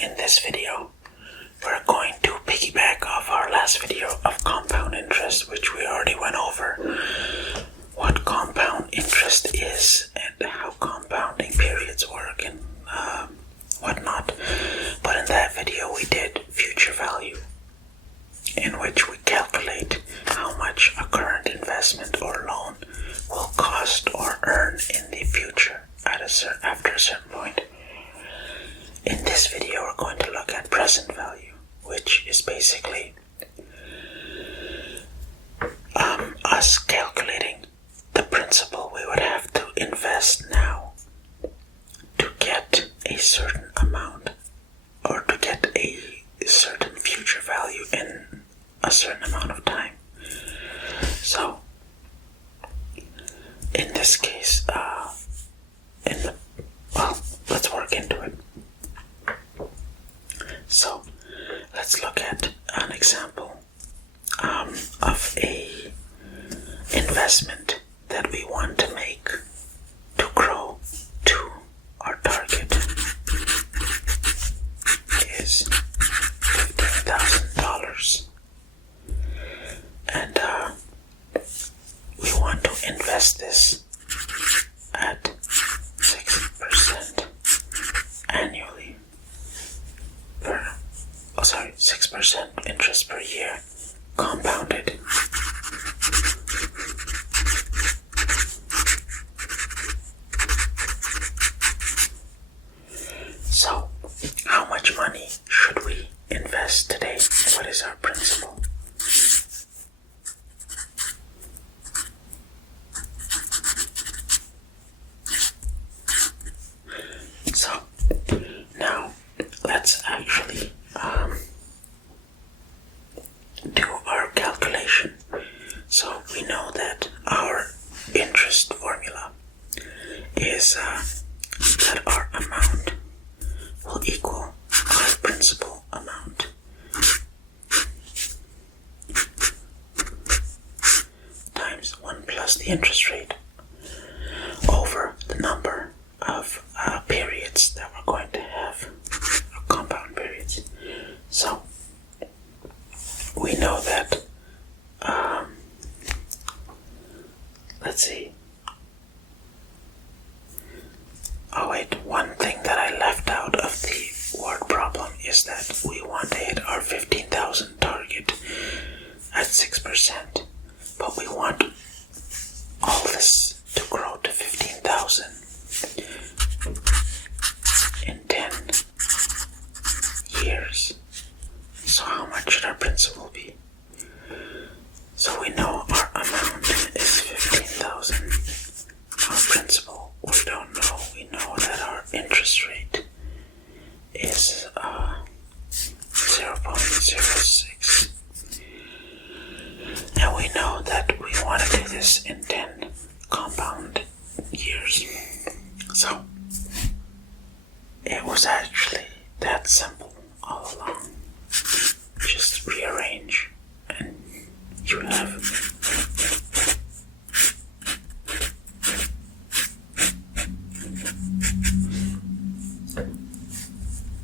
in this video, we're going to piggyback off our last video of compound interest, which we already went over what compound interest is and how compounding periods work and whatnot. But in that video we did future value, in which we calculate how much a current investment or loan will cost or earn in the future after a certain point. In this video we're going to look at present value, which is basically us calculating the principal we would have to invest now to get a certain amount, or to get a certain future value in a certain amount of time. So in this case, let's work into it. So let's look at an example of a investment that we want to make to grow to our target is $15,000, and we want to invest this at 6% annually 6% interest per year compounded. So, how much money should we invest today? What is our principal? So, now let's actually do our calculation. So we know that our interest formula is that our amount will equal our principal amount times 1 plus the interest rate over the number of periods that we're going to have, compound periods. So we know that, let's see. Oh wait, one thing that I left out of the word problem is that we want to hit our 15,000 target at 6%, but we want all this to grow to 15,000 in 10 years. So how much should our principal be? So we know our amount is 15,000. Our principal, we don't know. We know that our interest rate is 0.06. And we know that we want to do this in 10 compound years. So it was actually that simple all along. Just rearrange and you have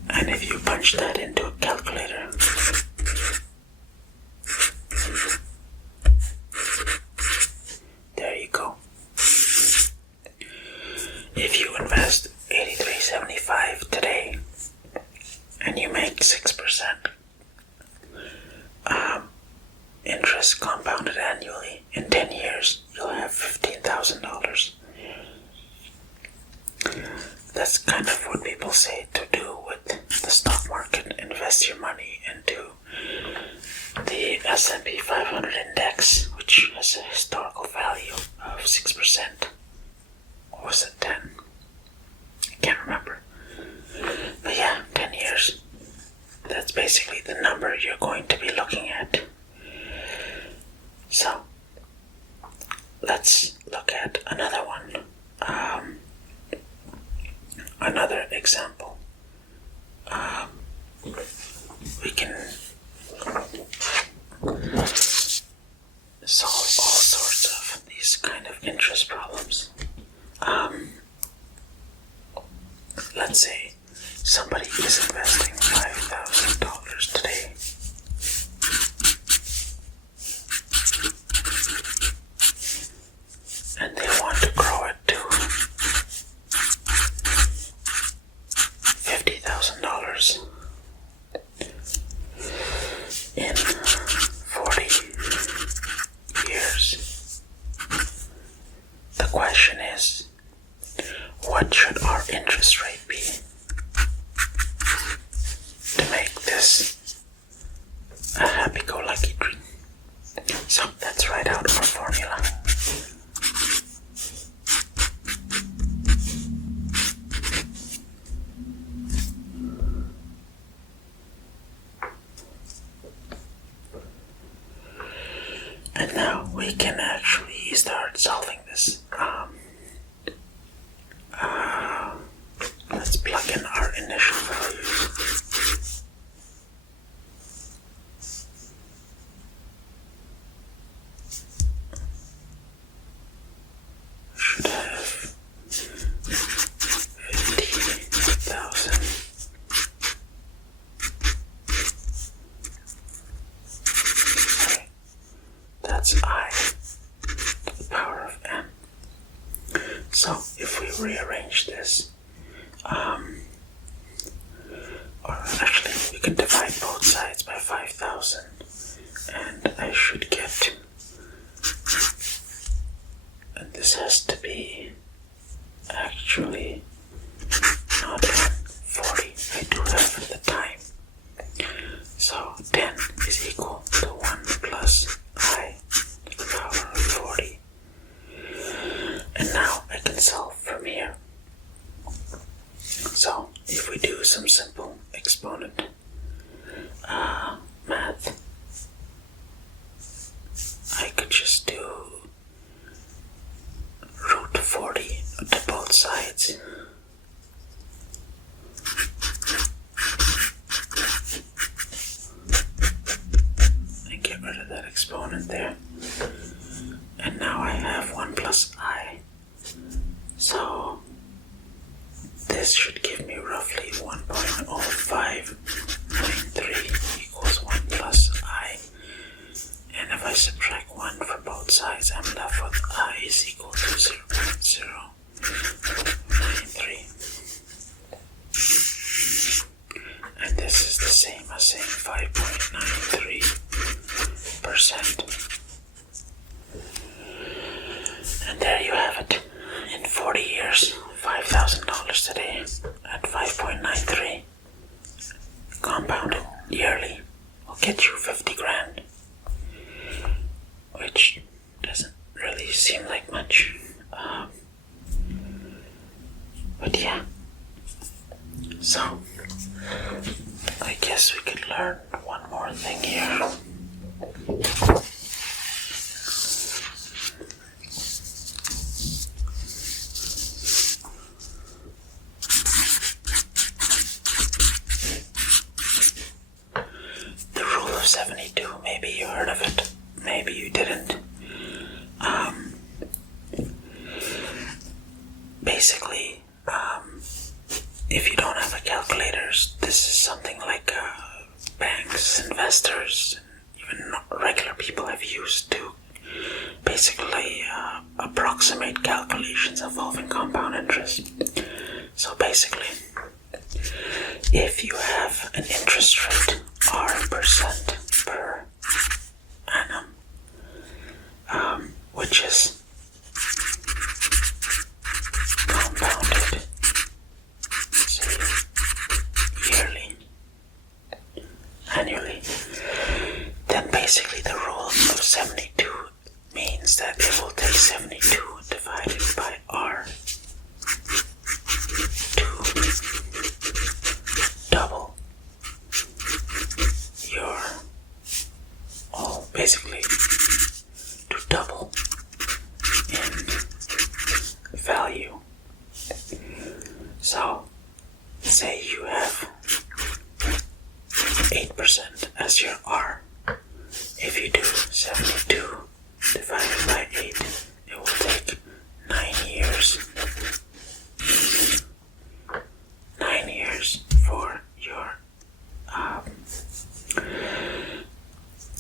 and if you punch that into a calculator, there you go. If you invest $83.75 today and you make 6% interest compounded annually, in 10 years you'll have $15,000. That's kind of what people say to do with the stock market. Invest your money into the S&P 500 index, which has a historical value of 6%. Or was it 10? I can't remember. But yeah, 10 years. That's basically the number you're going to be looking at. So, let's look at another one. Another example. We can solve all sorts of these kind of interest problems. Let's say somebody is investing we can actually start solving this. Let's plug in our initial values. Should have 50,000. Okay. That's I to the power of n. So if we rearrange this, or actually we can divide both sides by 5,000, and I should get, and this has to be actually not 40, I do have the time. So 10 is equal to 1 plus I to the power of 40. And now I can solve from here. So if we do some simple exponent math, I could just do root 40 to both sides. And get rid of that exponent there. And now I have 1 plus I. So this should give me roughly 1.0593 equals 1 plus I. And if I subtract 1 from both sides, I'm left with I is equal to 0.093. And this is the same as saying 5.93%. And there you have it. In 40 years, $5,000 today at 5.93. Compounded yearly will get you 50 grand. Which doesn't really seem like much. But yeah. So, I guess we could learn one more thing here. The rule of 72, maybe you heard of it, maybe you didn't. Basically, if you don't have a calculator, this is something like banks, investors, even regular people have used to basically approximate calculations involving compound interest. So basically, if you have an interest rate R% per annum, which is compounded, say, yearly, annually, then basically the rule of 72 means that it will take 72 divided by R to double your, basically to double in value. So say you have 8% as your R. If you do 72 divided by 8, it will take 9 years. 9 years for your,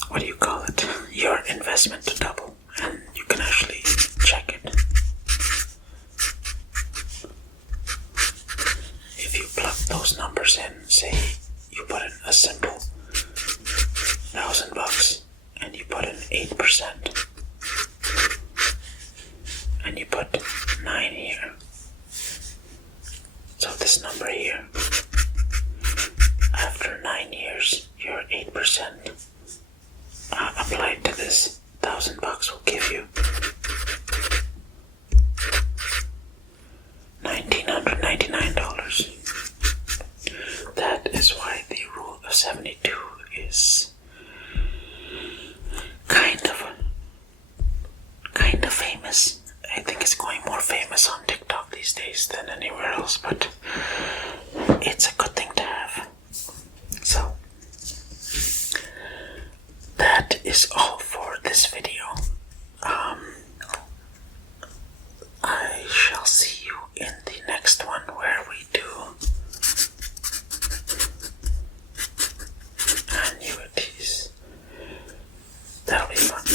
what do you call it? Your investment to double. And you can actually check it. If you plug those numbers in, say you put in a simple $1,000 and you put in 8% and you put 9 here. So this number here, after 9 years, your 8% applied to this $1,000 will give you $1,999. That is why the rule of 72 is kind of this video. I shall see you in the next one where we do annuities. That'll be fun.